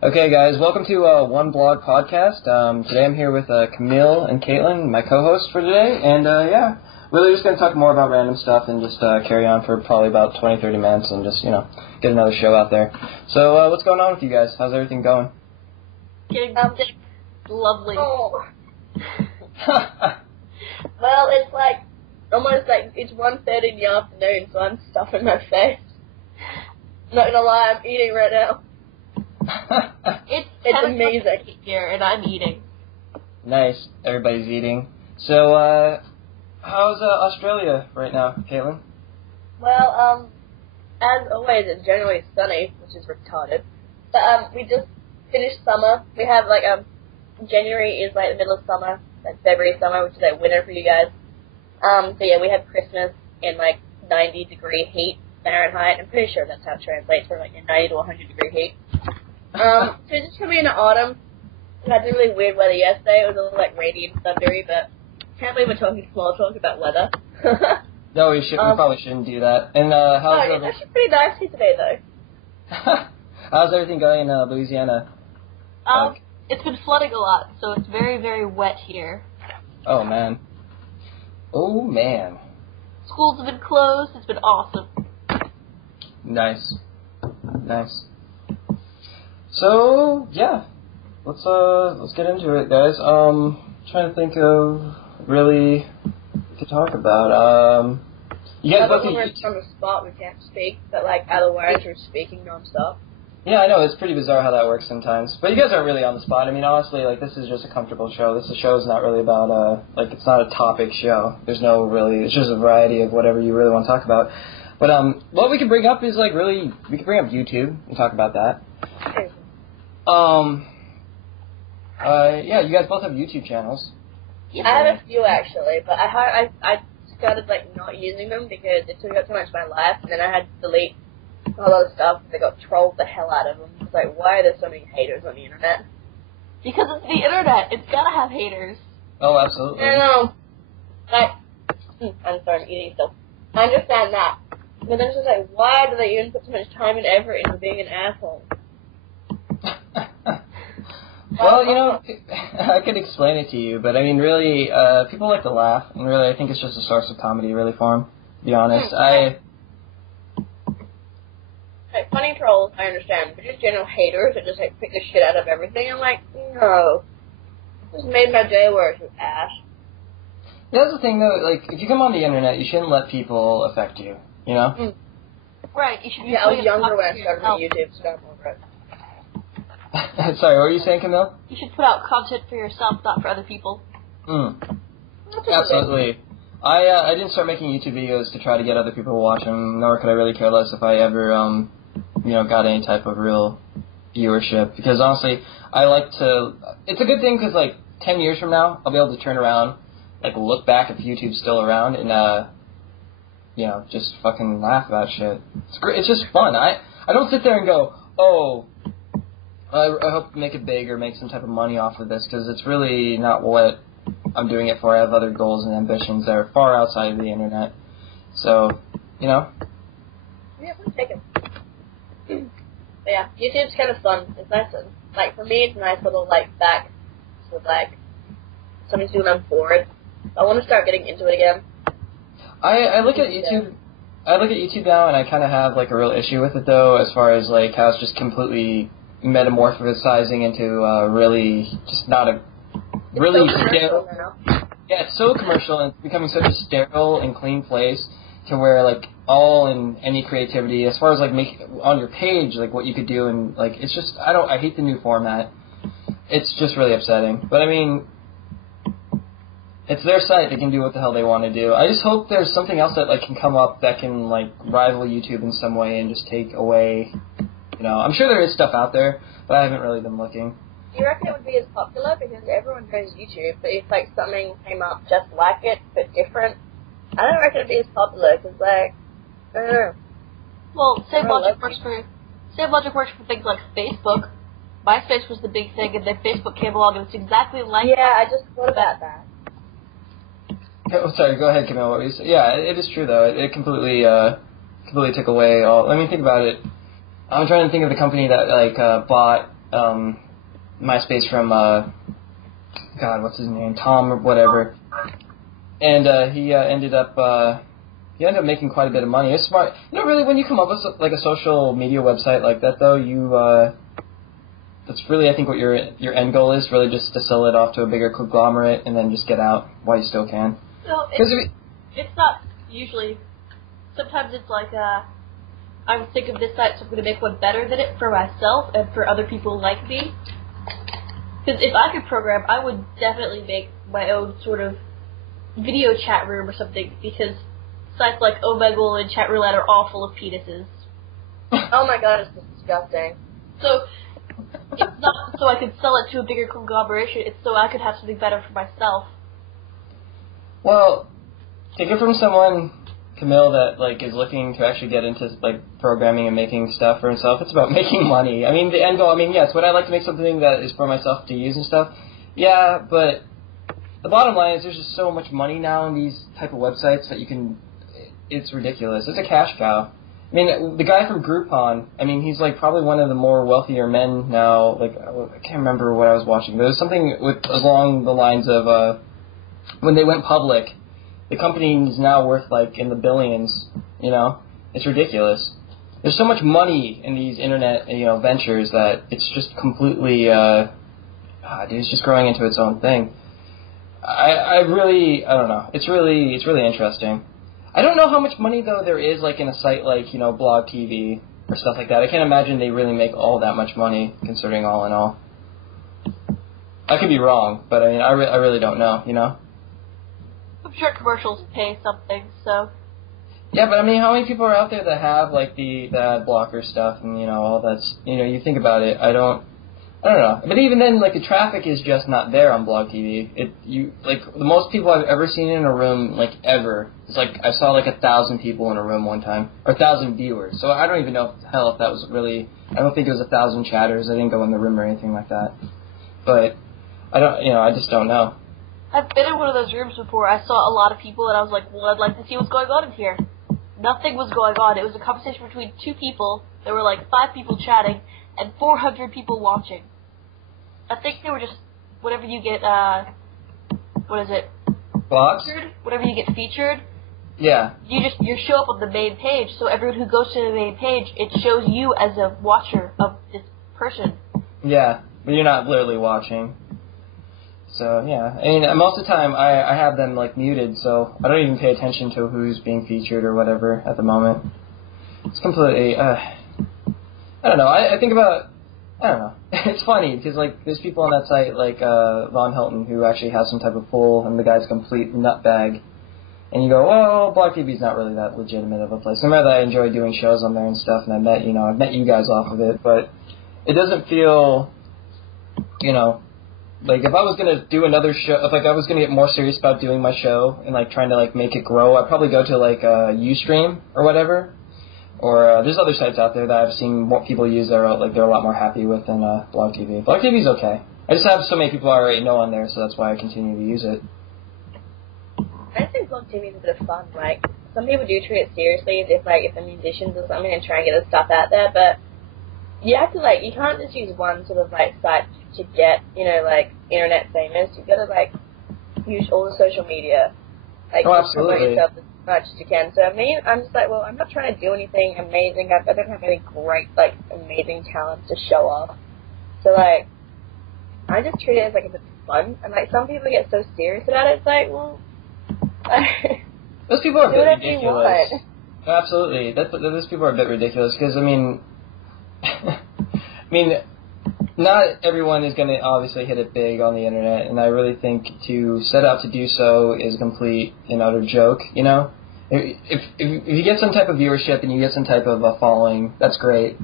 Okay, guys, welcome to One Blog Podcast. Today I'm here with Camille and Caitlin, my co-hosts for today, and really just going to talk more about random stuff and just carry on for probably about 20-30 minutes and just, get another show out there. So, what's going on with you guys? How's everything going? Getting sick. Lovely. Oh. Well, it's it's 1:30 in the afternoon, so I'm stuffing my face. Not gonna lie, I'm eating right now. It's amazing here, and I'm eating. Nice. Everybody's eating. So, how's Australia right now, Caitlin? Well, as always, it's generally sunny, which is retarded. But, we just finished summer. We have, January is, the middle of summer. February summer, which is, winter for you guys. So, yeah, we have Christmas in, 90-degree heat Fahrenheit. I'm pretty sure that's how it translates from, 90 to 100-degree heat. So it's just coming into autumn. We had some really weird weather yesterday. It was a little, rainy and thundery, but can't believe we're talking small talk about weather. No, we probably shouldn't do that. And, it's actually pretty nice here today, though. How's everything going in Louisiana? It's been flooding a lot, so it's very, very wet here. Oh, man. Oh, man. Schools have been closed. It's been awesome. Nice. So, yeah. Let's get into it, guys. Trying to think of really to talk about. You guys both when we're on the spot, we can't speak, but otherwise we're speaking nonstop. Yeah, I know, it's pretty bizarre how that works sometimes. But you guys aren't really on the spot. I mean, honestly, this is just a comfortable show. This show is not really about, it's not a topic show. There's no really, it's just a variety of whatever you really want to talk about. But, what we can bring up is, we can bring up YouTube and talk about that. Yeah, you guys both have YouTube channels. Yeah. I have a few, actually, but I started, not using them because it took up too much of my life, and then I had to delete a lot of stuff, and they got trolled the hell out of them. It's why are there so many haters on the internet? Because it's the internet. It's gotta have haters. Oh, absolutely. I know. I'm sorry, I'm eating still. I understand that. But then it's just why do they even put so much time and effort into being an asshole? Well, I could explain it to you, but I mean, really, people like to laugh, and really, I think it's just a source of comedy, really, for them, to be honest. Funny trolls, I understand, but just general haters that just, pick the shit out of everything, I'm no. This made my day worse, you ass. Yeah, that's the thing, though, if you come on the internet, you shouldn't let people affect you, you know? Mm. Right, you should be I was younger when I started on YouTube, so I'm over it. Sorry, what were you saying, Camille? You should put out content for yourself, not for other people. Absolutely. I didn't start making YouTube videos to try to get other people to watch them, nor could I really care less if I ever, got any type of real viewership. Because honestly, I like to. It's a good thing because 10 years from now, I'll be able to turn around, look back if YouTube's still around, and just fucking laugh about shit. It's great. It's just fun. I don't sit there and go, oh, I hope to make it big or make some type of money off of this, because it's really not what I'm doing it for. I have other goals and ambitions that are far outside of the internet. So, Yeah, we'll take it. But yeah, YouTube's kind of fun. It's nice. For me, it's a nice little, back. So, something to do when I'm bored. I want to start getting into it again. I look at YouTube. I look at YouTube now, and I kind of have, a real issue with it, though, as far as, how it's just completely metamorphosizing into really just not a really sterile. Yeah, it's so commercial, and it's becoming such a sterile and clean place to where all in any creativity as far as make on your page what you could do, and it's just I hate the new format. It's just really upsetting. But I mean, it's their site. They can do what the hell they want to do. I just hope there's something else that can come up that can rival YouTube in some way and just take away. I'm sure there is stuff out there, but I haven't really been looking. Do you reckon it would be as popular? Because everyone goes YouTube, but if, something came up just like it, but different, I don't reckon it'd be as popular, because, I don't know. Well, same logic works for things like Facebook. MySpace was the big thing, and then Facebook came along, and it's exactly like that. Yeah, I just thought about that. Oh, sorry, go ahead, Camille. What were you saying? Yeah, it is true, though. It completely took away all... Let me think about it. I'm trying to think of the company that, bought MySpace from, God, what's his name? Tom or whatever. And he ended up making quite a bit of money. It's smart. You know, really, when you come up with like a social media website like that, though, that's really, I think, what your end goal is. Really, just to sell it off to a bigger conglomerate and then just get out while you still can. So it's not usually. Sometimes it's like I'm sick of this site, so I'm going to make one better than it for myself and for other people like me. Because if I could program, I would definitely make my own sort of video chat room or something. Because sites like Omegle and Chatroulette are all full of penises. Oh my god, it's disgusting. So it's not so I could sell it to a bigger conglomeration. It's so I could have something better for myself. Well, take it from someone, Camille, that like is looking to actually get into like programming and making stuff for himself. It's about making money. I mean, the end goal. I mean, yes, would I like to make something that is for myself to use and stuff? Yeah, but the bottom line is there's just so much money now in these type of websites that you can. It's ridiculous. It's a cash cow. I mean, the guy from Groupon, I mean, he's like probably one of the more wealthier men now. Like, I can't remember what I was watching, but it was something along the lines of when they went public, the company is now worth like in the billions. You know, it's ridiculous. There's so much money in these internet, ventures that it's just completely, it's just growing into its own thing. I don't know. It's really interesting. I don't know how much money, though, there is, like, in a site like, Blog TV or stuff like that. I can't imagine they really make all that much money, considering all in all. I could be wrong, but, I mean, I really don't know, I'm sure commercials pay something, so... Yeah, but, I mean, how many people are out there that have, like, the ad blocker stuff and, all that's... you think about it, I don't know. But even then, like, the traffic is just not there on Blog TV. The most people I've ever seen in a room, like, ever, is like, I saw like 1,000 people in a room one time, or 1,000 viewers. So I don't even know if that was really, I don't think it was 1,000 chatters. I didn't go in the room or anything like that. But, I just don't know. I've been in one of those rooms before. I saw a lot of people, and I was like, well, I'd like to see what's going on in here. Nothing was going on. It was a conversation between two people. There were like 5 people chatting, and 400 people watching. I think they were just, whenever you get, what is it? Blogs? Whenever you get featured. Yeah. You show up on the main page, so everyone who goes to the main page, it shows you as a watcher of this person. Yeah, but you're not literally watching. So, yeah. I mean, most of the time, I have them, like, muted, so I don't even pay attention to who's being featured or whatever at the moment. It's completely, I don't know. I think about, I don't know. It's funny, because, like, there's people on that site, like, Von Hilton, who actually has some type of pull, and the guy's a complete nutbag. And you go, well, Blog TV's not really that legitimate of a place. No matter that I enjoy doing shows on there and stuff, and I've met you guys off of it, but it doesn't feel, like, if I was going to do another show, if, like, I was going to get more serious about doing my show and, like, trying to, like, make it grow, I'd probably go to, like, Ustream or whatever. Or there's other sites out there that I've seen more people use that are, like, they're a lot more happy with than Blog TV. Blog TV's okay. I just have so many people I already know on there, so that's why I continue to use it. I just think Blog TV is a bit of fun. Like, some people do treat it seriously if they're musicians or something and try and get their stuff out there, but you have to, like, you can't just use one sort of, like, site to get, like, internet famous. You've got to, like, use all the social media. Like, promote yourself as much as you can. So, I'm just like, well, I'm not trying to do anything amazing. I don't have any great, like, amazing talent to show off. So, like, I just treat it as, like, a bit of fun. And, like, some people get so serious about it, it's like, well... Those people are a bit ridiculous. Absolutely. Those people are a bit ridiculous, because, not everyone is going to obviously hit it big on the internet, and I really think to set out to do so is a complete and utter joke, If you get some type of viewership and you get some type of a following, that's great.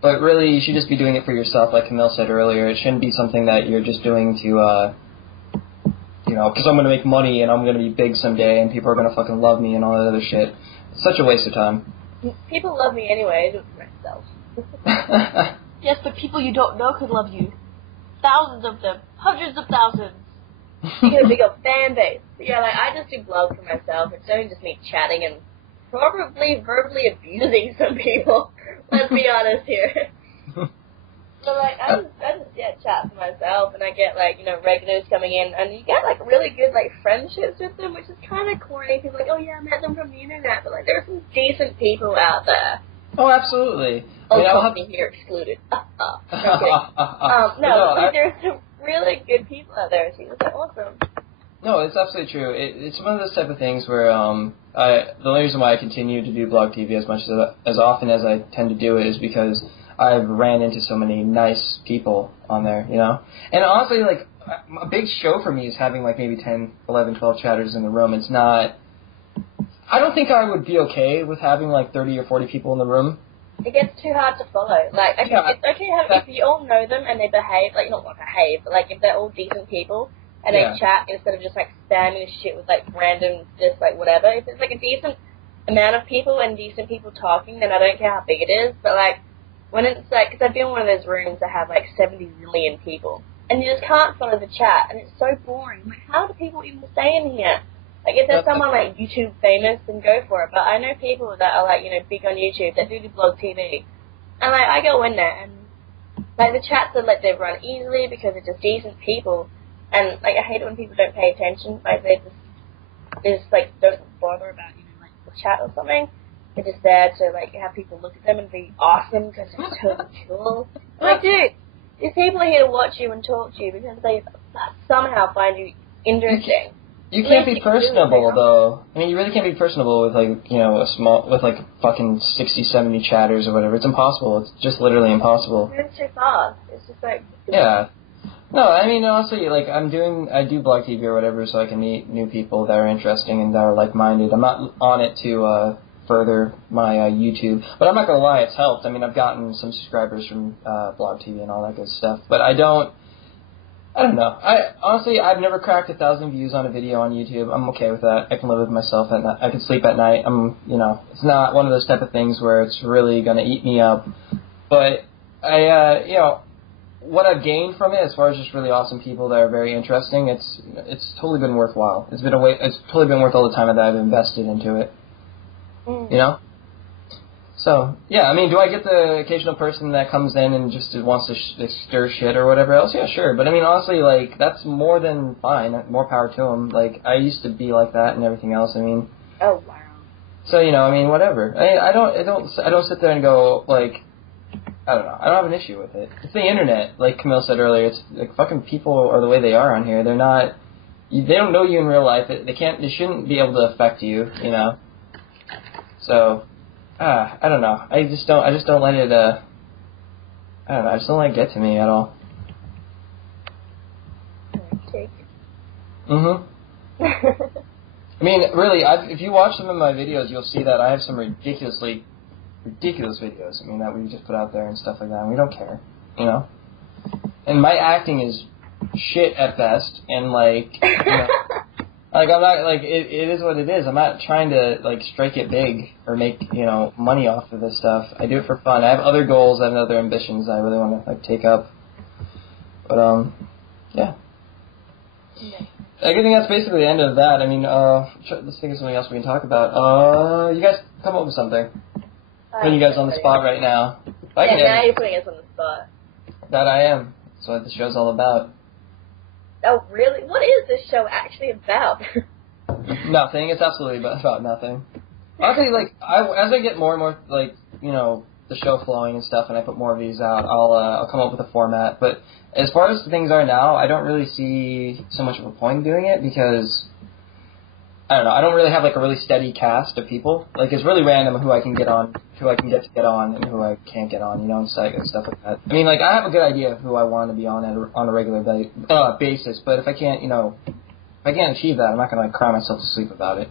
But really, you should just be doing it for yourself, like Camille said earlier. It shouldn't be something that you're just doing to, because I'm going to make money and I'm going to be big someday and people are going to fucking love me and all that other shit. It's such a waste of time. People love me anyway. I do it for myself. Yes, but people you don't know could love you. Thousands of them. Hundreds of thousands. You get a big old fan base. Yeah, like, I just do blogs for myself. It's only just me chatting and probably verbally abusing some people. Let's be honest here. But like, I just chat to myself, and I get like, regulars coming in, and you get like really good like friendships with them, which is kind of corny. People are like, oh yeah, I met them from the internet, but like, there are some decent people out there. Oh, absolutely. Company here excluded. No, there's some really good people out there. It's like awesome. No, it's absolutely true. It's one of those type of things where the only reason why I continue to do blog TV as often as I tend to do it is because I've ran into so many nice people on there, And honestly, like, a big show for me is having, like, maybe 10, 11, 12 chatters in the room. It's not... I don't think I would be okay with having, like, 30 or 40 people in the room. It gets too hard to follow. Like, it's okay if you all know them and they behave, like, not behave, but, like, if they're all decent people and they chat instead of just, like, spamming shit with, like, random, just, like, whatever. If it's, like, a decent amount of people and decent people talking, then I don't care how big it is. But, like, when it's like, because I've been in one of those rooms that have like 70 million people, and you just can't follow the chat, and it's so boring. Like, how do people even stay in here? Like, if there's someone like YouTube famous, then go for it. But I know people that are like, big on YouTube that do blog TV, and like I go in there, and like the chats are like they run easily because they're just decent people, and like I hate it when people don't pay attention. Like they just like don't bother about like the chat or something. They're just there to, like, have people look at them and be awesome because they're so cool. Like, dude, these people are here to watch you and talk to you because they somehow find you interesting. You can't be personable, though. I mean, you really can't be personable with, like, with, like, fucking 60, 70 chatters or whatever. It's impossible. It's just literally impossible. It's too fast. It's just, like... Yeah. No, I mean, honestly, like, I do blog TV or whatever so I can meet new people that are interesting and that are like-minded. I'm not on it to, further my YouTube. But I'm not going to lie, it's helped. I mean, I've gotten some subscribers from Blog TV and all that good stuff. But I don't know. Honestly, I've never cracked 1,000 views on a video on YouTube. I'm okay with that. I can live with myself at night. I can sleep at night. It's not one of those type of things where it's really going to eat me up. But what I've gained from it, as far as just really awesome people that are very interesting, it's totally been worthwhile. It's totally been worth all the time that I've invested into it. So, yeah, I mean, do I get the occasional person that comes in and just wants to stir shit or whatever else? Yeah, sure. But, I mean, honestly, like, that's more than fine. More power to them. Like, I used to be like that and everything else. I mean... Oh, wow. So, I mean, whatever. I don't sit there and go, like... I don't know. I don't have an issue with it. It's the internet, like Camille said earlier. It's, like, fucking people are the way they are on here. They're not... They don't know you in real life. They shouldn't be able to affect you, So, I don't know. I just don't let it, I don't know. I just don't let it get to me at all. I mean, really, if you watch some of my videos, you'll see that I have some ridiculous videos. I mean, that we just put out there and stuff like that, and we don't care, And my acting is shit at best, and like, like, I'm not, like, it is what it is. I'm not trying to, like, strike it big or make, money off of this stuff. I do it for fun. I have other goals. I have other ambitions I really want to, like, take up. But, yeah. I think that's basically the end of that. I mean, let's think of something else we can talk about. You guys come up with something. Putting you guys on the spot right now. Now you're putting us on the spot. That I am. That's what the show's all about. Oh, really? What is this show actually about? Nothing. It's absolutely about nothing. Honestly, like, as I get more and more, like, the show flowing and stuff, and I put more of these out, I'll come up with a format. But as far as things are now, I don't really see so much of a point in doing it because, I don't know, I don't really have, like, a really steady cast of people. Like, it's really random who I can get on, and who I can't get on, and stuff like that. I mean, like, I have a good idea of who I want to be on a regular basis, but if I can't, if I can't achieve that, I'm not going to, like, cry myself to sleep about it.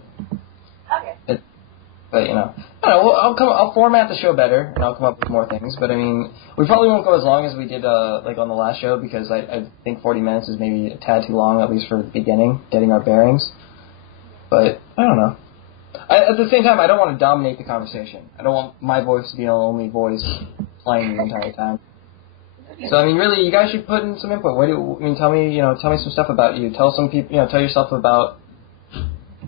Okay. But, I don't know, I'll format the show better, and I'll come up with more things, but, I mean, we probably won't go as long as we did, like, on the last show, because I think 40 minutes is maybe a tad too long, at least for the beginning, getting our bearings. But, I don't know. At the same time, I don't want to dominate the conversation. I don't want my voice to be the only voice playing the entire time. So, I mean, really, you guys should put in some input. Tell me some stuff about you. Tell some people, tell yourself about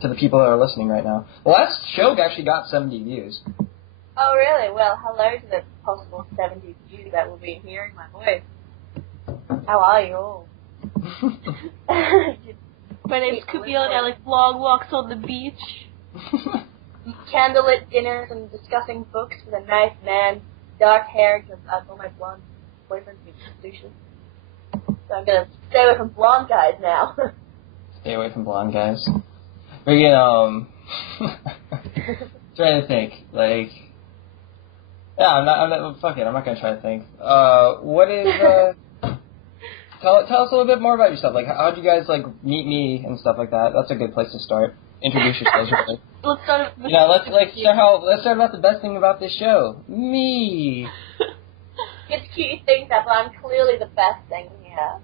to the people that are listening right now. The last show actually got 70 views. Oh, really? Well, hello to the possible 70 views that will be hearing my voice. How are you all? My name's Camille and I like long walks on the beach. Candlelit dinners and discussing books with a nice man, dark hair, because all my blonde boyfriends be douches. So I'm gonna stay away from blonde guys now. Stay away from blonde guys. Freaking, trying to think, like, yeah, I'm not, fuck it, I'm not gonna try to think. What is, tell us a little bit more about yourself, like, how'd you guys, like, meet me and stuff like that? That's a good place to start. Introduce yourselves, really. Let's start with let's start about the best thing about this show. Me. It's cute you think that, but I'm clearly the best thing here.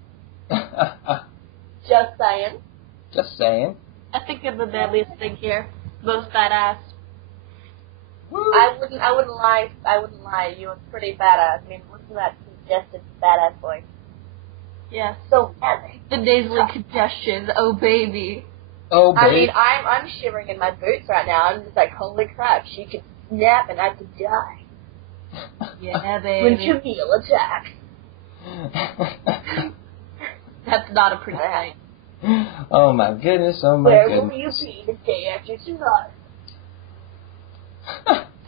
Just saying. Just saying. I think I'm the manliest thing here. Most badass. I wouldn't lie. You're pretty badass. I mean, listen to that congested badass voice. Yeah. So manly. The nasally congestion. Oh, baby. Oh, baby. I mean, I'm shivering in my boots right now. I'm just like, holy crap, she could snap and I could die. Yeah, baby. When Camille attacks. That's not a pretty sight. Oh my goodness, oh my Where goodness. will you be the day after tonight?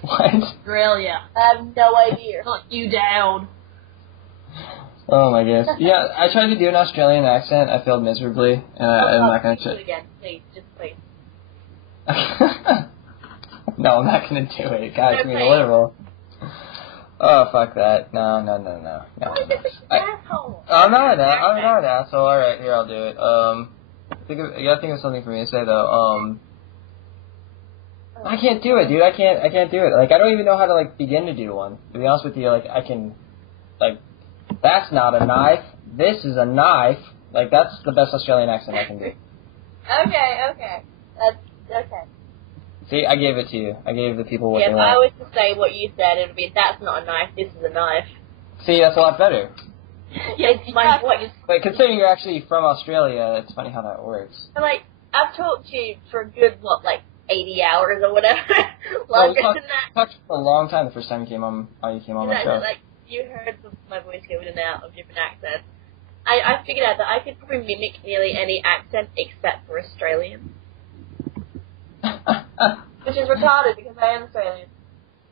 What? Australia. I have no idea. Hunt you down. Oh my goodness. Yeah, I tried to do an Australian accent. I failed miserably, and I'm not gonna do it again, please. Just please. No, I'm not gonna do it. Guys, No, being please. literal. Oh, fuck that. No. Why is this an asshole? I'm not an asshole. Alright, here, I'll do it. You gotta think of something for me to say, though. I can't do it, dude. I can't do it. Like, I don't even know how to, like, begin to do one. To be honest with you, like, I can, like, that's not a knife. This is a knife. Like, that's the best Australian accent I can do. Okay. That's okay. See, I gave it to you. I gave the people what Yeah, they if I want. was to say what you said, it would be, that's not a knife, this is a knife. See, that's a lot better. Yes, my voice. But considering you're actually from Australia, it's funny how that works. And, like, I've talked to you for a good, 80 hours or whatever. Well, Longer we than that. talked for a long time the first time you came on my show. Like, you heard my voice go in and out of different accents. I figured out that I could probably mimic nearly any accent except for Australian. Which is retarded because I am Australian.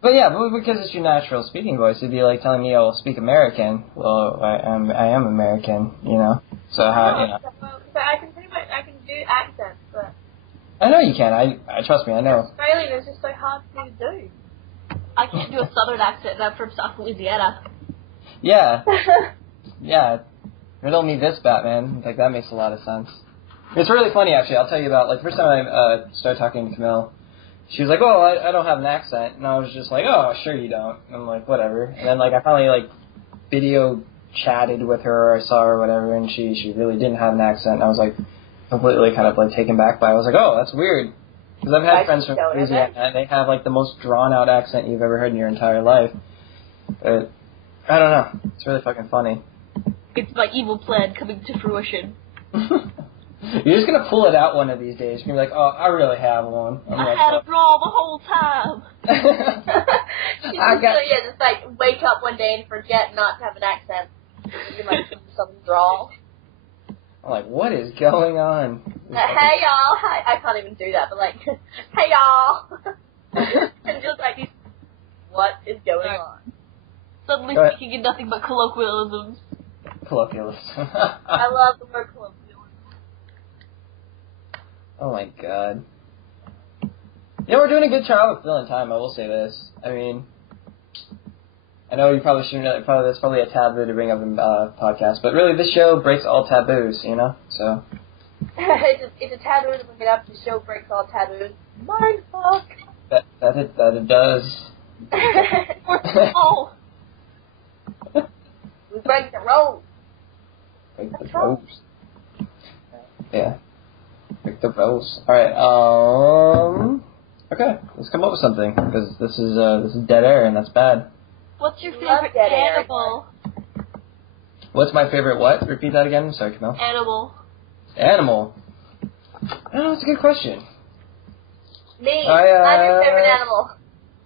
But yeah, because it's your natural speaking voice, it'd be like telling me I will speak American. Well, I am American, you know. So how, you know. So I can do accents, but I know you can. I trust me. I know. Australian is just so hard for me to do. I can't do a southern accent, and I'm from South Louisiana. Yeah. Yeah. Riddle me this, Batman. Like, that makes a lot of sense. It's really funny, actually. I'll tell you about, like, the first time I started talking to Camille, she was like, oh, I don't have an accent. And I was just like, oh, sure you don't. And I'm like, whatever. And then, like, I finally, like, video chatted with her, or I saw her or whatever, and she really didn't have an accent. And I was, like, completely kind of, like, taken back by it. I was like, oh, that's weird. Because I've had friends from Louisiana, and they have, like, the most drawn-out accent you've ever heard in your entire life. But, I don't know. It's really fucking funny. It's my evil plan coming to fruition. You're just gonna pull it out one of these days. You're gonna be like, oh, I really have one. I had a draw the whole time. Just like wake up one day and forget not to have an accent. You like some drawl. I'm like, what is going on? Hey y'all, hi. I can't even do that, but like, hey y'all, and just like, what is going on? Suddenly speaking in nothing but colloquialisms. Colloquialism. I love the word colloquialism. Oh my god. Yeah, we're doing a good job of filling time, I will say this. I mean, I know you probably shouldn't, that's probably a taboo to bring up in podcast, but really this show breaks all taboos, you know? So. It's a taboo to bring it up, the show breaks all taboos. Mindfuck! That it does. Oh! We break the rules. Break the rules. Yeah. Break the rules. Alright, okay, let's come up with something, because this is dead air, and that's bad. What's your favorite animal? What's my favorite what? Repeat that again. Sorry, Camille. Animal. Animal. Oh, that's a good question. Me. I'm your favorite animal.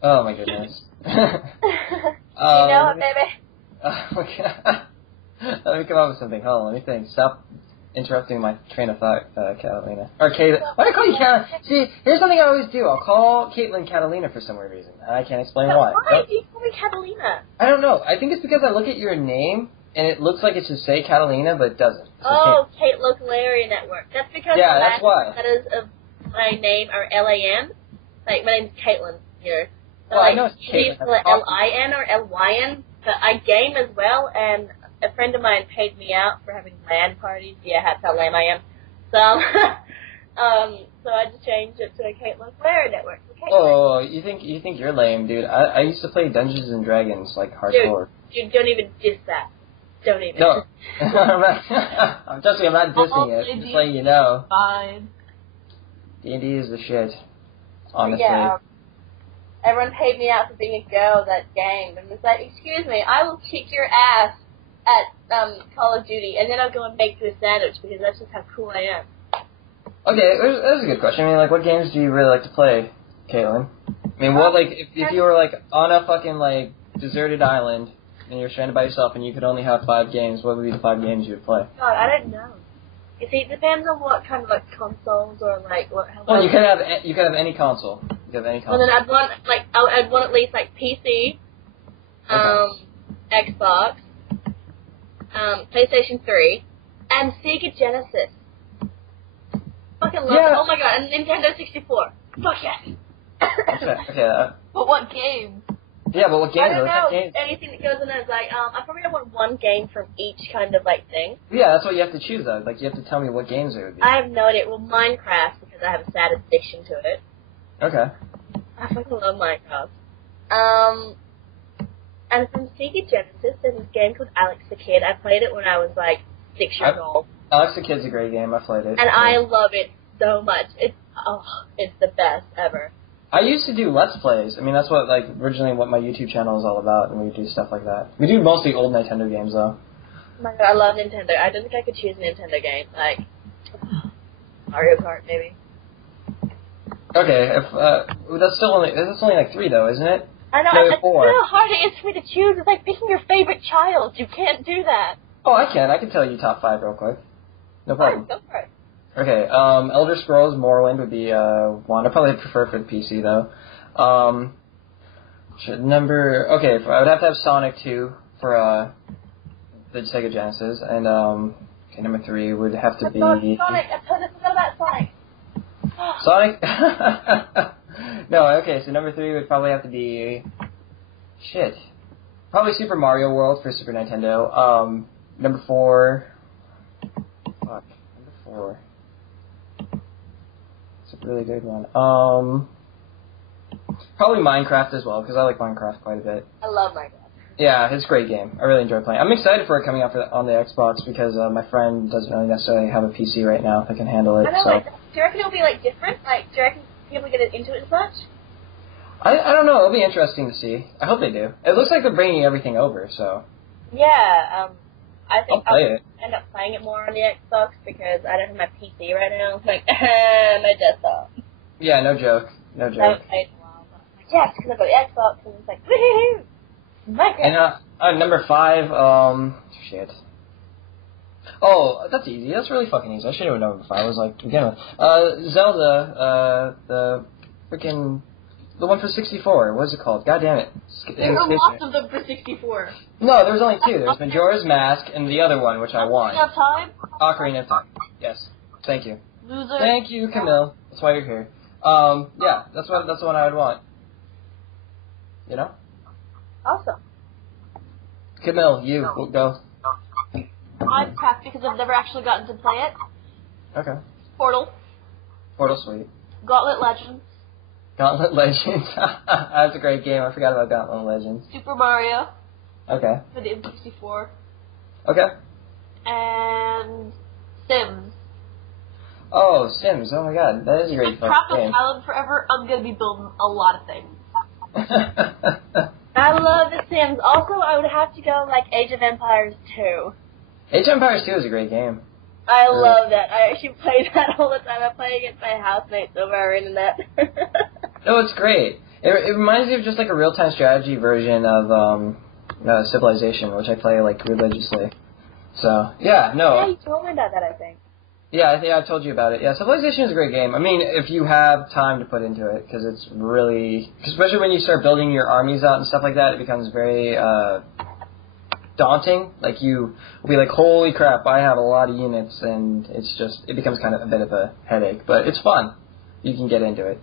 Oh my goodness. You know it, baby. Okay. Let me come up with something. Hold on, let me think. Stop interrupting my train of thought, Catalina. Or Kate. Why do I call you Catalina? See, here's something I always do. I'll call Caitlin Catalina for some weird reason. And I can't explain why. Why do you call me Catalina? I don't know. I think it's because I look at your name, and it looks like it should say Catalina, but it doesn't. Kate Local-Area Network. That's because yeah, the that's why. last letters of my name are L-A-N. Like, my name's Caitlin, you know. So, well, like, I know it's you Caitlin. spell it L-I-N or L-Y-N, but I game as well, and a friend of mine paid me out for having LAN parties. Yeah, that's how lame I am. So, so I just changed it to a Kate Local-Area Network. Oh, you think you're lame, dude? I used to play Dungeons and Dragons like hardcore. Dude, don't even diss that. Don't even. No, I'm just I'm not dissing it. Just letting you know. Fine. D&D is the shit. Honestly. Yeah. Everyone paid me out for being a girl that game, and was like, "Excuse me, I will kick your ass at Call of Duty, and then I'll go and make you a sandwich because that's just how cool I am." Okay, that's a good question. I mean, like, what games do you really like to play, Caitlin? I mean, what, like, if you were, like, on a fucking, like, deserted island, and you're stranded by yourself, and you could only have 5 games, what would be the 5 games you would play? God, I don't know. You see, it depends on what kind of, like, consoles or, like, what... Well, you could have any console. You could have any console. Well, then I'd want at least, like, PC, Xbox, PlayStation 3, and Sega Genesis. Fucking love it. Oh my god, and Nintendo 64. Fuck yes. Okay. But what game? Yeah, but what games? I don't know. Games? Anything that goes in there is like, I probably want one game from each kind of, like, thing. Yeah, that's what you have to choose, though. Like, you have to tell me what games it would be. I have no idea. Well, Minecraft, because I have a sad addiction to it. Okay. I fucking love Minecraft. And from Sega Genesis, there's this game called Alex the Kid. I played it when I was, like, 6 years old. Alex the Kid's a great game. I played it. And I love it so much. It's the best ever. I used to do Let's Plays. I mean, that's what, like, originally what my YouTube channel is all about, and we do stuff like that. We do mostly old Nintendo games, though. Oh my god, I love Nintendo. I don't think I could choose a Nintendo game. Like, Mario Kart, maybe. Okay, that's only like 3, though, isn't it? I know, No, it's 4. so hard it is for me to choose. It's like picking your favorite child. You can't do that. Oh, I can. I can tell you top 5 real quick. No problem. Go for it. Okay, Elder Scrolls Morrowind would be one. I probably prefer for the PC though. I would have to have Sonic 2 for the Sega Genesis, and number 3 would have to be Sonic. I totally forgot about Sonic. Sonic. No, okay. So number 3 would probably have to be probably Super Mario World for Super Nintendo. Number 4. Number 4. It's a really good one. Probably Minecraft as well, because I like Minecraft quite a bit. I love Minecraft. Yeah, it's a great game. I really enjoy playing. I'm excited for it coming out on the Xbox because my friend doesn't really necessarily have a PC right now that can handle it. I know, so. do you reckon it'll be, like, different? Like, do you reckon people get into it as much? I don't know. It'll be interesting to see. I hope they do. It looks like they're bringing everything over, so. Yeah, I think I'll end up playing it more on the Xbox because I don't have my PC right now. Like, my desktop. Yeah, no joke. No joke. I haven't played in a while, but I'm like, yes, because I've got the Xbox, and it's like, woohoo! Minecraft. And number 5, Oh, that's easy. That's really fucking easy. I should have known number 5 was like to begin with. Zelda, the one for 64. What is it called? God damn it. There are lots of them for 64. No, there's only 2. There's Majora's Mask and the other one, which I want. Ocarina of Time? Ocarina of Time. Yes. Thank you. Loser. Thank you, Camille. That's why you're here. Yeah, that's the one I would want. You know? Awesome. Camille, go. Minecraft, because I've never actually gotten to play it. Okay. Portal. Portal Sweet. Gauntlet Legends. Gauntlet Legends. That's a great game. I forgot about Gauntlet Legends. Super Mario. Okay. For the N64. Okay. And Sims. Oh, Sims. Oh my god. That is a great Trapped on game. Island forever, I'm going to be building a lot of things. I love The Sims. Also, I would have to go, like, Age of Empires 2. Age of Empires 2 is a great game. I love that. I actually play that all the time. I play against my housemates over our internet. No, it's great. It reminds me of just like a real-time strategy version of Civilization, which I play like religiously. So yeah, no. Yeah, you told me about that, I think. Yeah, I think I told you about it. Yeah, Civilization is a great game. I mean, if you have time to put into it, because it's really, especially when you start building your armies out and stuff like that, it becomes very daunting. Like you will be like, holy crap, I have a lot of units, and it becomes kind of a bit of a headache. But it's fun. You can get into it.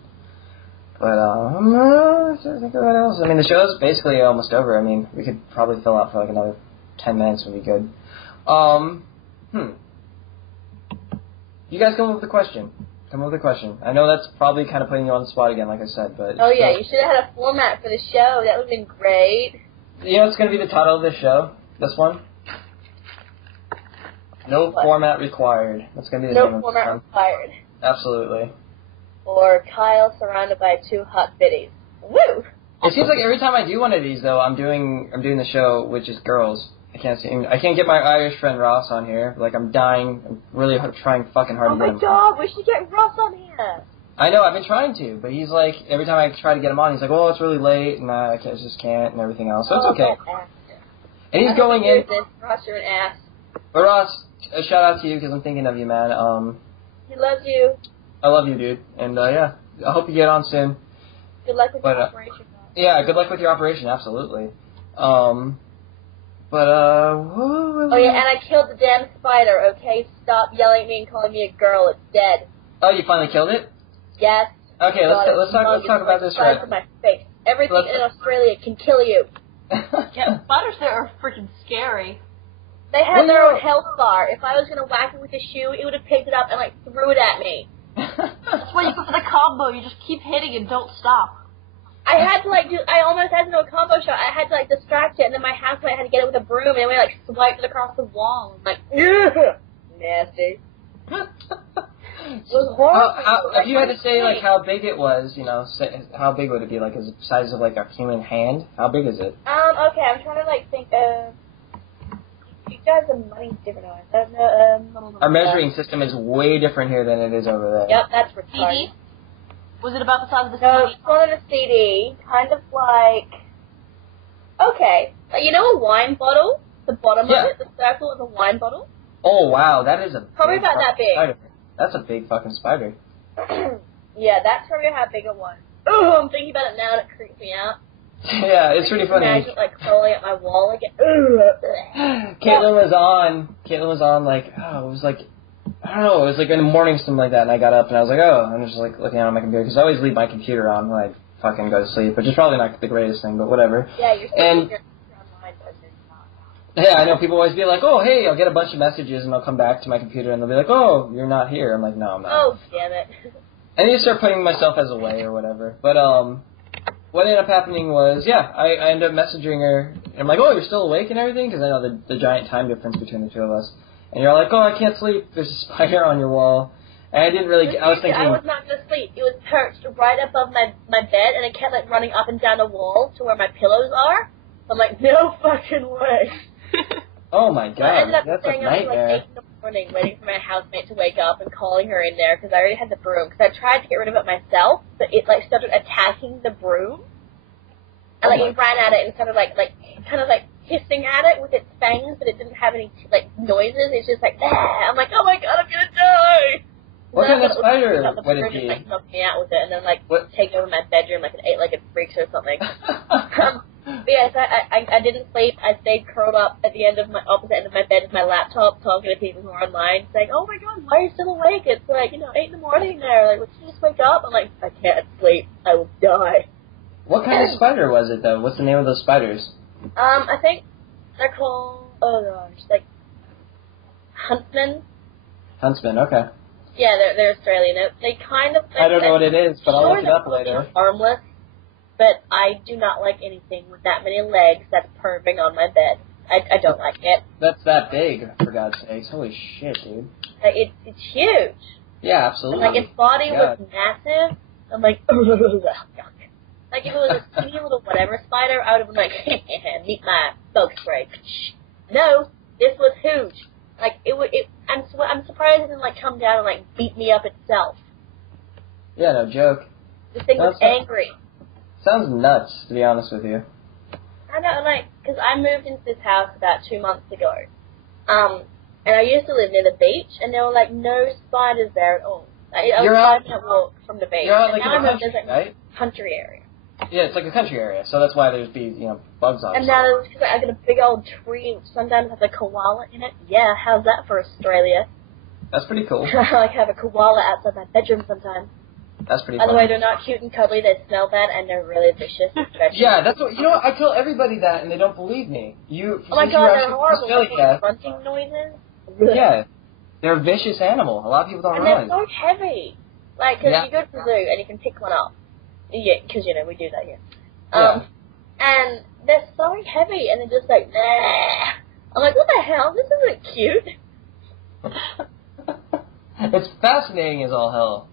But I'm trying to think of what else. I mean, the show's basically almost over. I mean, we could probably fill out for like another 10 minutes would be good. You guys come up with a question. I know that's probably kind of putting you on the spot again, like I said, but... Oh, yeah, you should have had a format for the show. That would have been great. You know what's going to be the title of this show? This one? No format required. That's going to be the name of No format required. Absolutely. Or Kyle surrounded by 2 hot biddies. Woo! It seems like every time I do one of these, though, I'm doing the show with just girls. I can't get my Irish friend Ross on here. Like, I'm dying. I'm really trying fucking hard to get him. Oh my god, we should get Ross on here. I know, I've been trying to, but he's like, every time I try to get him on, he's like, oh, it's really late, and I just can't, and everything else. So it's okay. And he's going in. Ross, you're an ass. But Ross, a shout out to you because I'm thinking of you, man. He loves you. I love you, dude. And yeah, I hope you get on soon. Good luck with your operation. Yeah, good luck with your operation. Absolutely. Oh yeah, and I killed the damn spider. Okay, stop yelling at me and calling me a girl. It's dead. Oh, you finally killed it? Yes. Okay, let's talk about this right. Of my face. Everything in Australia can kill you. Yeah, spiders there are freaking scary. They have their own health bar. If I was gonna whack it with a shoe, it would have picked it up and like threw it at me. That's why you put for the combo. You just keep hitting and don't stop. I had to I almost had to do a combo shot. I had to distract it, and then my housemate had to get it with a broom, and we swiped it across the wall. I'm like, ugh, nasty. It was horrible. If you had to say how big it was, how big would it be? Like, is it the size of like a human hand? How big is it? Okay, I'm trying to think. You guys are money different. Our measuring system is way different here than it is over there. Yep, that's retarded. CD? Was it about the size of the No, CD? it's smaller than a CD. Kind of like... Okay. You know a wine bottle? The bottom of it, the circle of a wine bottle? Oh, wow, that is a probably about that big. Spider. That's a big fucking spider. Yeah, that's probably how big it was. Oh, I'm thinking about it now and it creeps me out. Yeah, it's pretty funny. Imagine it crawling at my wall again. Caitlin was on, it was like, I don't know, it was like in the morning, something like that, and I got up and I was like, oh, I'm just like looking out on my computer, because I always leave my computer on when I fucking go to sleep, which is probably not the greatest thing, but whatever. Yeah, you're still yeah, I know, people always be like, oh, hey, I'll get a bunch of messages and I'll come back to my computer and they'll be like, oh, you're not here. I'm like, no, I'm not. Oh, damn it. I need to start putting myself as away or whatever. But, what ended up happening was, I ended up messaging her, and I'm like, oh, you're still awake and everything? Because I know the giant time difference between the two of us. And you're like, oh, I can't sleep, there's a spider on your wall. And I didn't really, I was thinking... I was not going to sleep. It was perched right above my bed, and it kept, running up and down the wall to where my pillows are. I'm like, no fucking way. Oh my god, so I ended up that's staying a up till nightmare. 8 in the morning waiting for my housemate to wake up and calling her in there because I already had the broom. Because I tried to get rid of it myself, but it started attacking the broom. And it ran at it and started kind of hissing at it with its fangs, but it didn't have any noises. It's just like, ah! I'm like, oh my god, I'm gonna die! What kind of spider would it be? Just knocked me out with it and then take over my bedroom like an 8-legged freak or something. But yes, I didn't sleep. I stayed curled up at the opposite end of my bed with my laptop, talking to people who are online, saying, "Oh my god, why are you still awake? It's 8 in the morning there. Would you just wake up?" I'm like, I can't sleep. I will die. What kind of spider was it though? What's the name of those spiders? I think they're called huntsmen. Huntsmen. Okay. Yeah, they're Australian. They kind of. I don't know what it is, but I'll look it up later. Harmless. But I do not like anything with that many legs that's perving on my bed. I don't like it. That's that big, for God's sakes. Holy shit, dude. It's huge. Yeah, absolutely. And its body was massive. I'm like, yuck. If it was a skinny little whatever spider, I would have been like, meet my bug spray. No, this was huge. I'm surprised it didn't come down and beat me up itself. Yeah, no joke. This thing was angry. Sounds nuts, to be honest with you. I know, like, because I moved into this house about 2 months ago. And I used to live near the beach, and there were, like, no spiders there at all. Like, I was a 5-minute walk from the beach. You're out, like, and in now the country, right? Country area. Yeah, it's like a country area, so that's why there's these, bugs on it. And now there's, like, I got a big old tree which sometimes has a koala in it. Yeah, how's that for Australia? That's pretty cool. I like have a koala outside my bedroom sometimes. That's pretty By the funny. way, they're not cute and cuddly, they smell bad, and they're really vicious. Yeah, that's what, I tell everybody that, and they don't believe me. Oh my god, they're horrible. Like, grunting noises. Yeah. They're a vicious animal. A lot of people don't realize. And they're so heavy. Like, because you go to the zoo and you can pick one up. Yeah, because, we do that here. And they're so heavy, and they're just like, nah. I'm like, what the hell? This isn't cute. It's fascinating as all hell,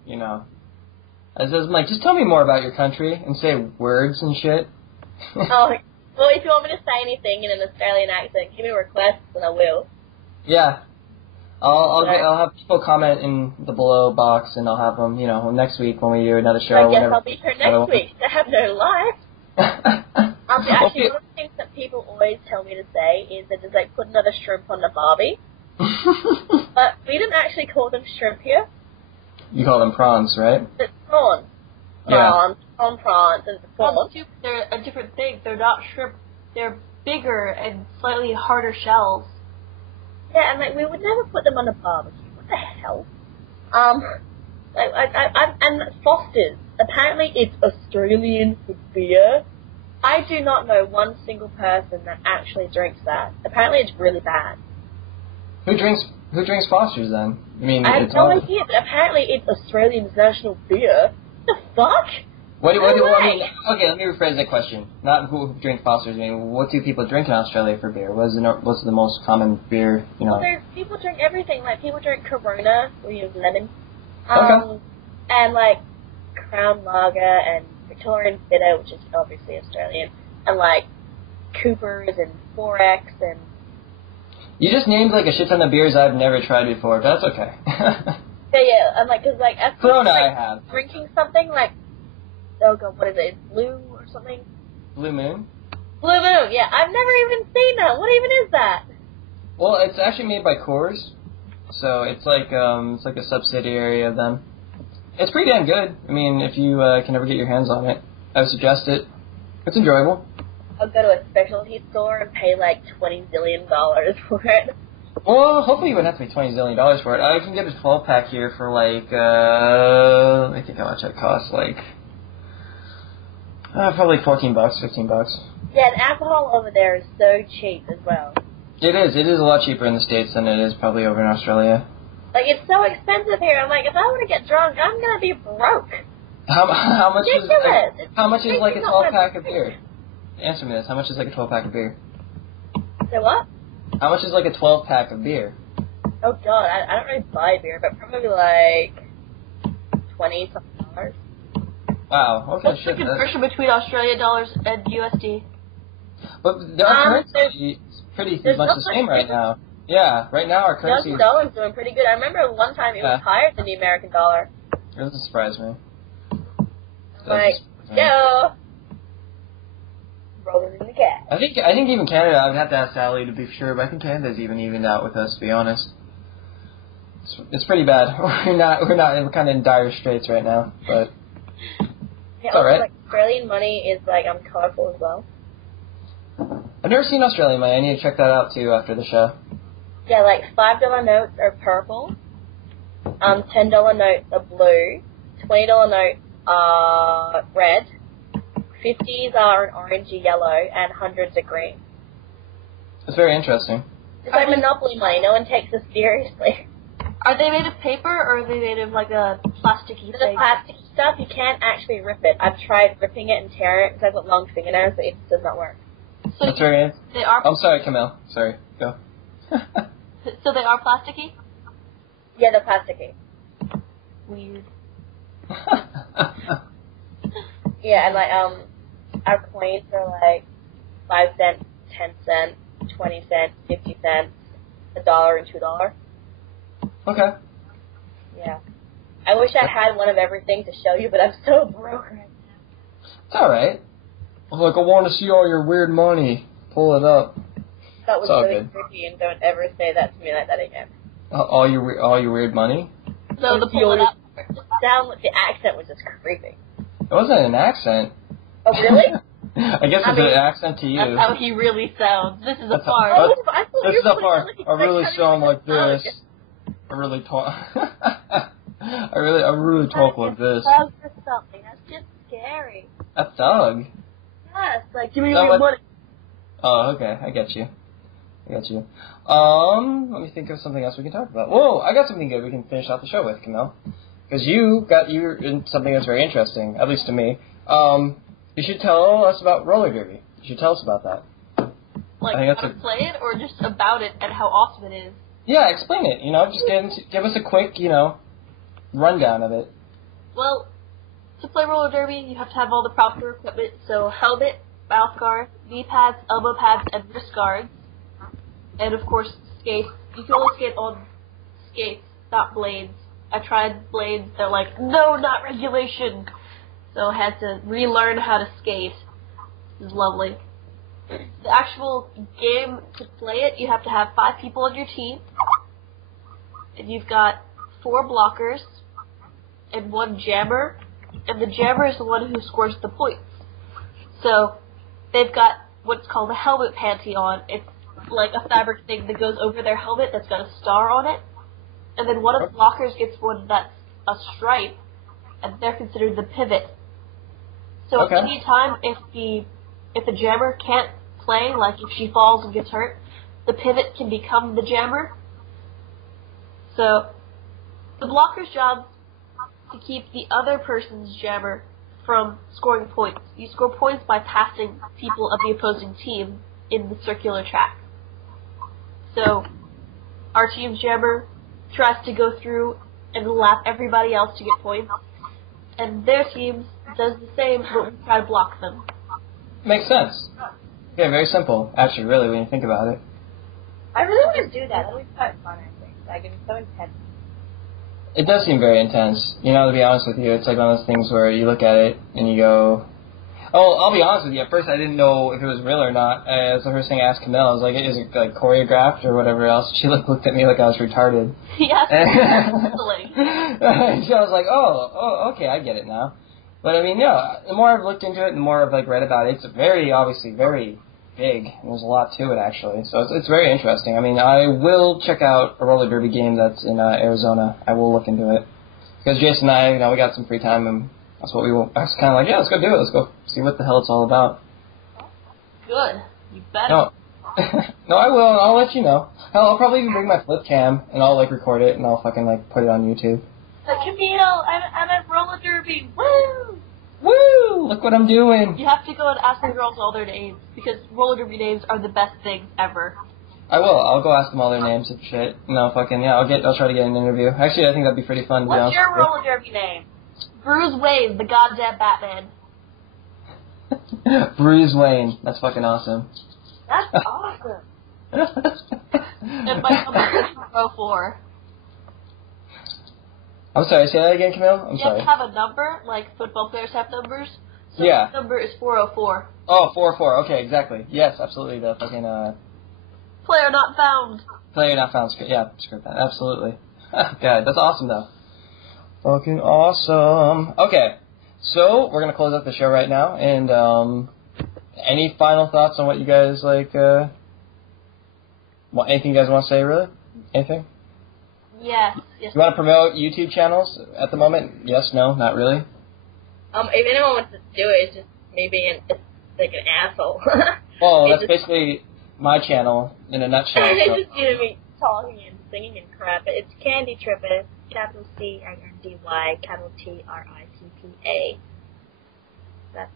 I was like, just tell me more about your country and say words and shit. Well, if you want me to say anything in an Australian accent, give me requests and I will. Yeah. I'll have people comment in the below box, and I'll have them, next week when we do another show. I guess I'll be here next week. I have no life. Actually, one of the things that people always tell me to say is that just, like, put another shrimp on the Barbie. But we didn't actually call them shrimp here. You call them prawns, right? It's prawns. Yeah. Prawns, and prawns. They're a different thing. They're not shrimp. They're bigger and slightly harder shells. Yeah, and like we would never put them on a barbecue. What the hell? And Foster's. Apparently, it's Australian for beer. I do not know one single person that actually drinks that. Apparently, it's really bad. Who drinks Foster's then? I have no idea, but apparently it's Australian's national beer. The fuck? Okay, let me rephrase that question. Not who drinks Foster's. What do people drink in Australia for beer? What's the most common beer? Well, people drink everything. Like people drink Corona, or lemon, Okay. and like Crown Lager and Victorian Bitter, which is obviously Australian, and like Coopers and 4X and. You just named like a shit ton of beers I've never tried before, but that's okay. Yeah, and like, cause like, as Corona like, I have. Drinking something like, oh god, what is it? Blue or something? Blue Moon? Blue Moon, yeah. I've never even seen that. What even is that? Well, it's actually made by Coors, so it's like a subsidiary of them. It's pretty damn good. If you can ever get your hands on it, I would suggest it. It's enjoyable. I'll go to a specialty store and pay like $20 zillion for it. Well, hopefully you wouldn't have to pay $20 zillion for it. I can get a 12-pack here for like, let me think how much it costs, like, probably $14, $15. Yeah, and alcohol over there is so cheap as well. It is a lot cheaper in the States than it is probably over in Australia. Like, it's so expensive here. I'm like, if I want to get drunk, I'm gonna be broke. How much is like a 12-pack of beer? Answer me this. How much is like a 12-pack of beer? Say what? How much is like a 12-pack of beer? Oh god, I don't really buy beer, but probably like $20-something. Wow. Okay. What's the conversion between Australian dollars and USD? But our currency is pretty much the same right now. Yeah, right now our currency. The dollar's doing pretty good. I remember one time it was higher than the American dollar. It doesn't surprise me. Like, yo. Rolling in the gas. I think even Canada, I would have to ask Sally to be sure, but I think Canada's evened out with us, to be honest. It's pretty bad. We're kind of in dire straits right now, but it's alright. Like, Australian money is like colorful as well. I've never seen Australian money. I need to check that out too after the show. Yeah, like $5 notes are purple, $10 notes are blue, $20 notes are red, 50s are an orangey yellow, and 100s are green. It's very interesting. It's like Monopoly money. No one takes us seriously. Are they made of paper, or are they made of like a plasticky thing? The plastic stuff, you can't actually rip it. I've tried ripping it and tearing it because I've got long fingernails, but it does not work. So that's very interesting. They are. I'm sorry, Camille. Sorry. Go. So they are plasticky? Yeah, they're plasticky. Weird. Yeah, and like our coins are like 5 cents, 10 cents, 20 cents, 50 cents, $1 and $2. Okay. Yeah. I wish I had one of everything to show you, but I'm so broke right now. It's alright. I was like, I want to see all your weird money. Pull it up. That was really creepy, and don't ever say that to me like that again. All your weird money? No, the pull it up. The accent was just creepy. It wasn't an accent. Oh, really? I guess it's an accent to you. That's how he really sounds. This is a part. This is a part. I really sound like this. I really talk. I really talk like this. Thug or something. That's just scary. A thug? Yes, like give me your money. Oh, okay. I get you. Let me think of something else we can talk about. Whoa, I got something good we can finish off the show with, Camille. Because you're in something that's very interesting, at least to me. You should tell us about roller derby. You should tell us about that. Like how to play it, or just about it and how awesome it is? Yeah, explain it. Just give us a quick, rundown of it. Well, to play roller derby, you have to have all the proper equipment. So helmet, mouth guard, knee pads, elbow pads, and wrist guards. And of course, skates. You can only skate on skates, not blades. I tried blades, they're like, no, not regulation. So I had to relearn how to skate. This is lovely. The actual game, to play it, you have to have 5 people on your team. And you've got 4 blockers and 1 jammer. And the jammer is the one who scores the points. So they've got what's called a helmet panty on. It's like a fabric thing that goes over their helmet that's got a star on it. And then one of the blockers gets one that's a stripe, and they're considered the pivot. So at any time, if the jammer can't play, like if she falls and gets hurt, the pivot can become the jammer. So the blocker's job is to keep the other person's jammer from scoring points. You score points by passing people of the opposing team in the circular track. So our team's jammer tries to go through and lap everybody else to get points, and their team does the same, but we try to block them. Makes sense. Yeah, very simple, actually, really, when you think about it. I really want to do that. That would be quite fun, I think. Like, it's so intense. It does seem very intense. To be honest with you, it's like one of those things where you look at it and you go, oh, I'll be honest with you. At first, I didn't know if it was real or not. As the first thing I asked Camille, I was like, is it like choreographed or whatever else? She looked at me like I was retarded. Yeah, so I was like, oh, okay, I get it now. But I mean, yeah, the more I've looked into it, the more I've read about it. It's obviously very big. And there's a lot to it actually, so it's very interesting. I mean, I will check out a roller derby game that's in Arizona. I will look into it because Jason and I, we got some free time and. That's what I was kind of like, yeah, let's go do it. Let's go see what the hell it's all about. Good. You better. No, no, I will. I'll let you know. Hell, I'll probably even bring my flip cam and I'll record it and I'll fucking put it on YouTube. Camille, I'm at roller derby. Woo! Woo! Look what I'm doing. You have to go and ask the girls all their names because roller derby names are the best things ever. I will. I'll go ask them all their names and shit. No, fucking yeah. I'll try to get an interview. Actually, I think that'd be pretty fun. What's your roller derby name? Bruce Wayne, the goddamn Batman. Bruce Wayne. That's fucking awesome. That's awesome. And my number is 404. I'm sorry, say that again, Camille? I'm sorry. You have to have a number, like football players have numbers. So yeah. The number is 404. Oh, 404. Okay, exactly. Yes, absolutely. The fucking, Player not found. Player not found. Yeah, script that. Absolutely. God, that's awesome, though. Fucking awesome. Okay, so we're gonna close out the show right now, and any final thoughts on what you guys anything you guys want to say, really? Anything? Yes. You want to promote YouTube channels at the moment? Yes, no, not really. If anyone wants to do it, it's just me being like an asshole. Well, that's basically my channel in a nutshell. It's just me talking and singing and crap. But it's Candy Trippa. Capital C-I-N-D-Y, capital T-R-I-P-P-A. That's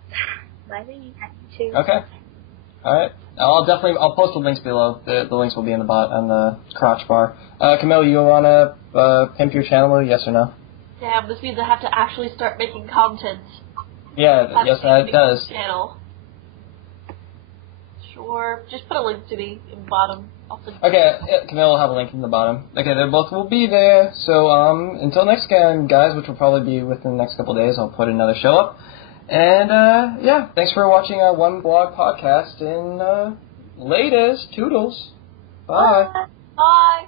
my name at YouTube. Okay. Alright. I'll post the links below. The links will be on the crotch bar. Camille, you wanna pimp your channel, yes or no? Damn, this means I have to actually start making content. Yeah, yes that does. Channel. Sure. Just put a link to me in the bottom. Okay, Camille will have a link in the bottom. Okay, they both will be there. So, until next time, guys, which will probably be within the next couple of days, I'll put another show up. And, yeah, thanks for watching our One Blog podcast, and, latest. Toodles. Bye. Bye.